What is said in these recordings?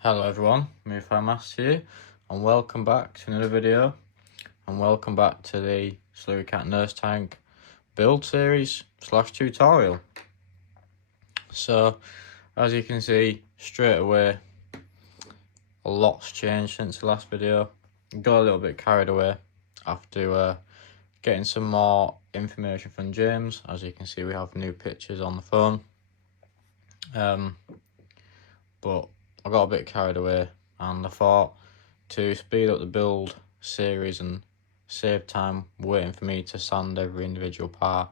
Hello everyone, Master here, and welcome back to another video, and welcome back to the Slurrykat nurse tank build series / tutorial. So, as you can see, straight away, a lot's changed since the last video. Got a little bit carried away after getting some more information from James. As you can see, we have new pictures on the phone. But I got a bit carried away, and I thought to speed up the build series and save time waiting for me to sand every individual part,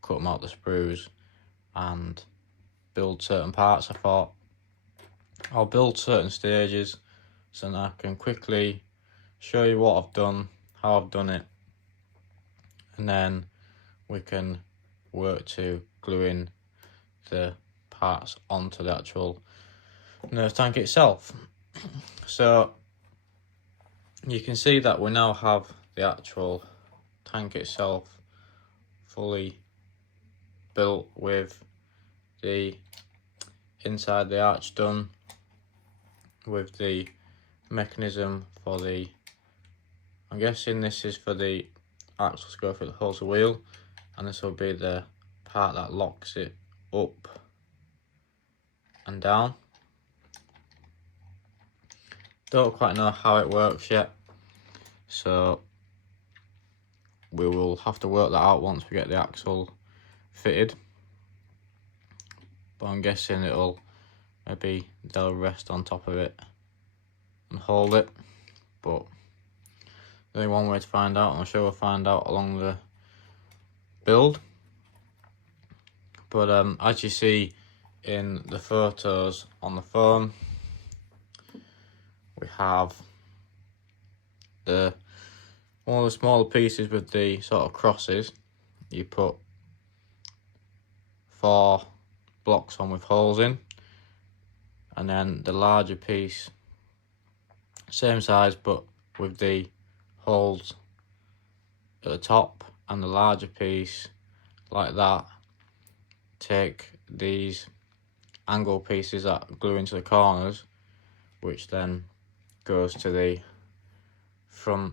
cut them out the sprues and build certain parts, I thought I'll build certain stages so that I can quickly show you what I've done, how I've done it, and then we can work to glue in the parts onto the actual nurse tank itself. So you can see that we now have the actual tank itself fully built with the inside the arch done, with the mechanism for the, I'm guessing this is for the axles to go through the hose of wheel, and this will be the part that locks it up and down. Don't quite know how it works yet, so we will have to work that out once we get the axle fitted. But I'm guessing maybe they'll rest on top of it and hold it. But there's only one way to find out, and I'm sure we'll find out along the build. But as you see in the photos on the phone, we have one of the smaller pieces with the sort of crosses. You put 4 blocks on with holes in, and then the larger piece, same size but with the holes at the top, and the larger piece like that, take these angle pieces that glue into the corners, which then goes to the front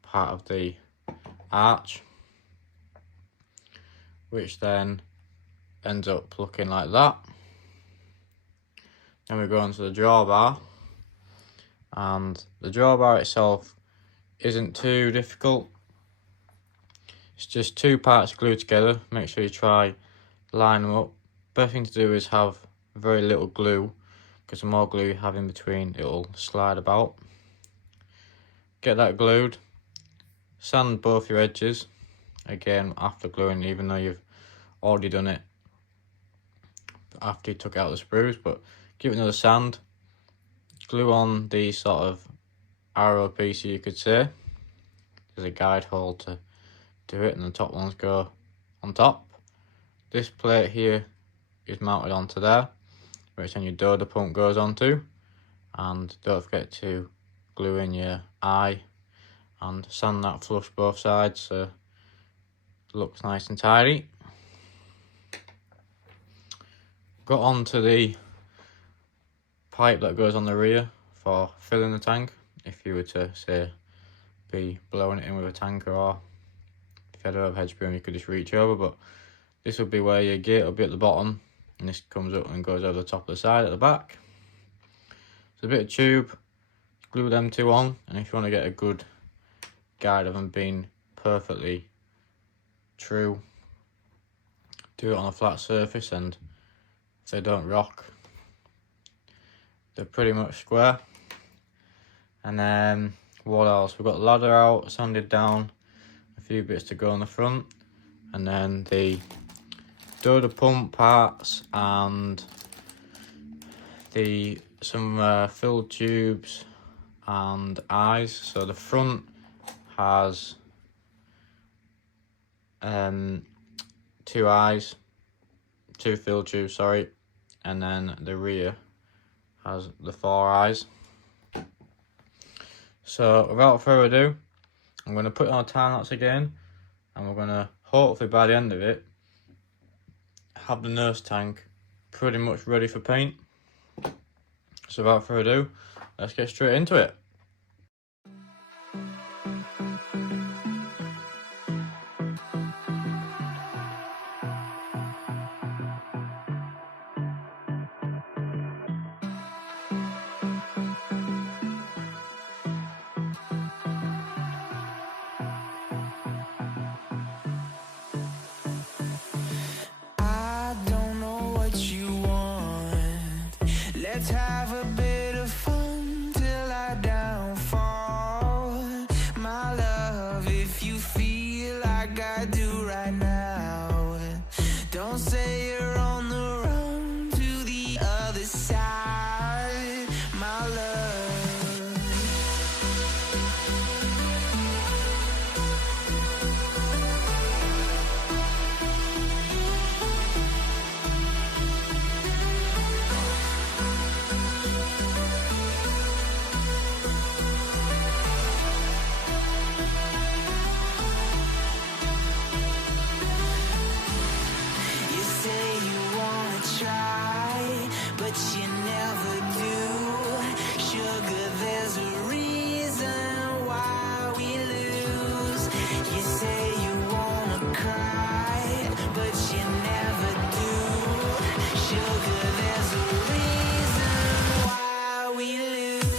part of the arch, which then ends up looking like that. Then we go onto the drawbar, and the drawbar itself isn't too difficult. It's just 2 parts glued together. Make sure you try line them up. Best thing to do is have very little glue, because the more glue you have in between, it'll slide about. Get that glued, sand both your edges again after gluing, even though you've already done it after you took out the sprues. But give it another sand, glue on these sort of arrow pieces, you could say. There's a guide hole to do it, and the top ones go on top. This plate here is mounted onto there, which then your Doda pump goes onto. And don't forget to glue in your eye and sand that flush both sides so it looks nice and tidy. Got onto the pipe that goes on the rear for filling the tank. If you were to, say, be blowing it in with a tanker, or if you had an overhead spoon, you could just reach over, but this would be where your gate will be at the bottom, and this comes up and goes over the top of the side at the back. So a bit of tube, glue them 2 on, and if you want to get a good guide of them being perfectly true, do it on a flat surface, and if they don't rock, they're pretty much square. And then what else? We've got the ladder out, sanded down, a few bits to go on the front, and then the Doda pump parts and some filled tubes and eyes. So the front has 2 eyes, 2 filled tubes, sorry, and then the rear has the 4 eyes. So without further ado, I'm going to put it on a time lapse again, and we're going to hopefully by the end of it have the nurse tank pretty much ready for paint. So without further ado, let's get straight into it. Let's have a bit of fun till I downfall. My love, if you feel like I do right now, don't say you're on the run to the other side, my love. But you never do. Sugar, there's a reason why we lose. You say you wanna cry, but you never do. Sugar, there's a reason why we lose.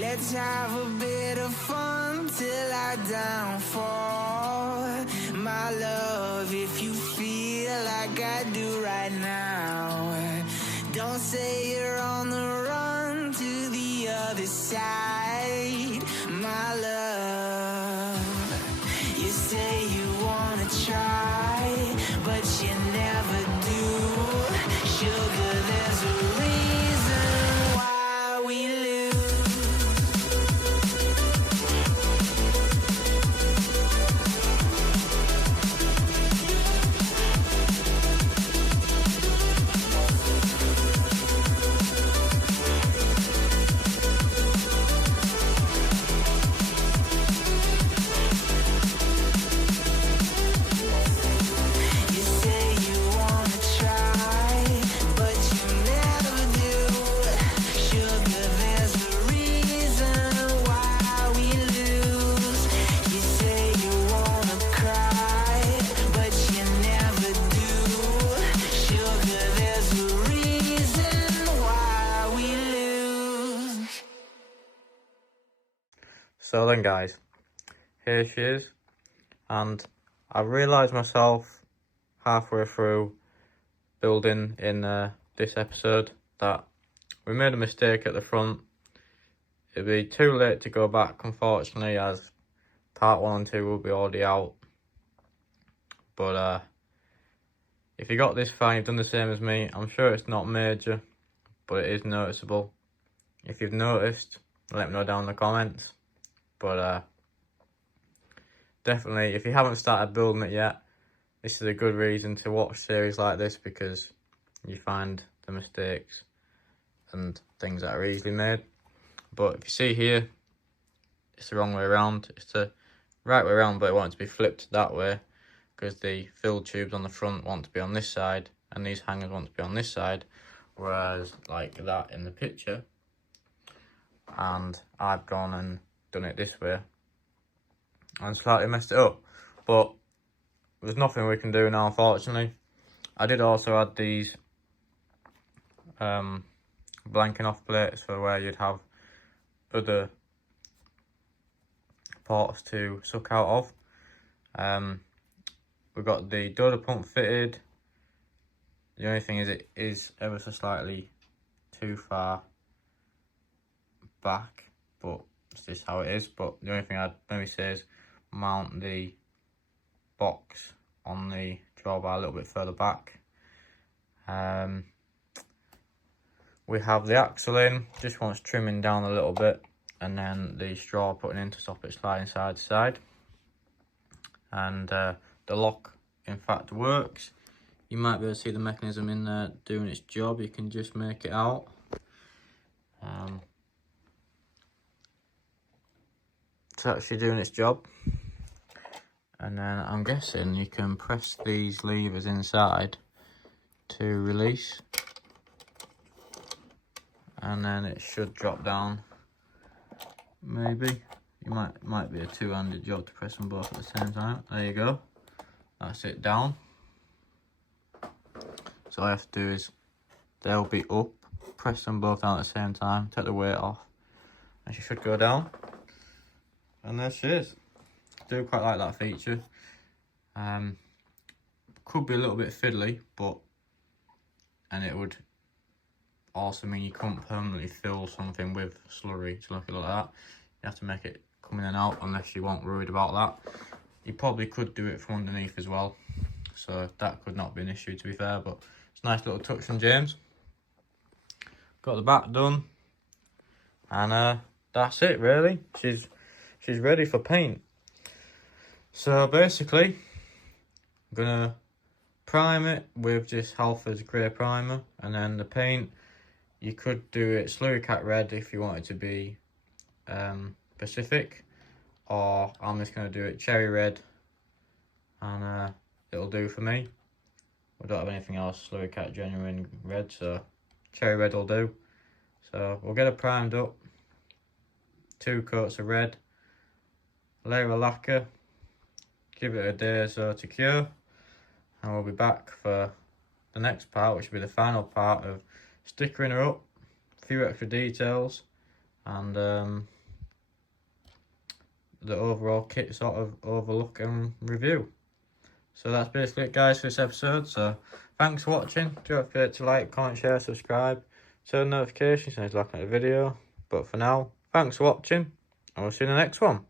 Let's have a bit of fun till I downfall. My love, if you feel like I do right now, don't say you're on the run to the other side, my love. You say you wanna try, but you never do. Sugar, there's a reason why we lose. So then guys, here she is, and I realised myself halfway through building in this episode that we made a mistake at the front. It'd be too late to go back, unfortunately, as part 1 and 2 will be already out. But if you got this far, you've done the same as me. I'm sure it's not major, but it is noticeable. If you've noticed, let me know down in the comments. But definitely, if you haven't started building it yet, this is a good reason to watch series like this, because you find the mistakes and things that are easily made. But if you see here, it's the wrong way around. It's the right way around, but I want it to be flipped that way, because the fill tubes on the front want to be on this side and these hangers want to be on this side, whereas like that in the picture. And I've gone and done it this way and slightly messed it up, but there's nothing we can do now, unfortunately. I did also add these blanking off plates for where you'd have other ports to suck out of. We've got the Dodo pump fitted. The only thing is it is ever so slightly too far back, but it's just how it is. But the only thing I'd maybe say is mount the box on the drawbar a little bit further back. We have the axle in, just wants trimming down a little bit, and then the straw putting in to stop it sliding side to side. And the lock in fact works. You might be able to see the mechanism in there doing its job. You can just make it out. It's actually doing its job. And then I'm guessing you can press these levers inside to release. And then it should drop down. Maybe. Might be a two-handed job to press them both at the same time. There you go. That's it down. So all I have to do is, they'll be up, press them both down at the same time, take the weight off, and she should go down. And there she is. I do quite like that feature. Could be a little bit fiddly, and it would also mean you couldn't permanently fill something with slurry to look like that. You have to make it come in and out unless you weren't worried about that. You probably could do it from underneath as well, so that could not be an issue, to be fair. But it's a nice little touch from James. Got the back done, and that's it really. She's ready for paint. So basically, I'm gonna prime it with just Halford's grey primer, and then the paint, you could do it Slurrykat red if you want it to be Pacific, or I'm just going to do it cherry red, and it'll do for me. We don't have anything else Slurrykat genuine red, so cherry red will do. So we'll get it primed up, 2 coats of red, layer of lacquer, give it a day or so to cure, and we'll be back for the next part, which will be the final part of stickering her up, a few extra details, and the overall kit sort of overlook and review. So that's basically it, guys, for this episode. So thanks for watching. Don't forget to like, comment, share, subscribe, turn notifications so you're looking at the video. But for now, thanks for watching, and we'll see you in the next one.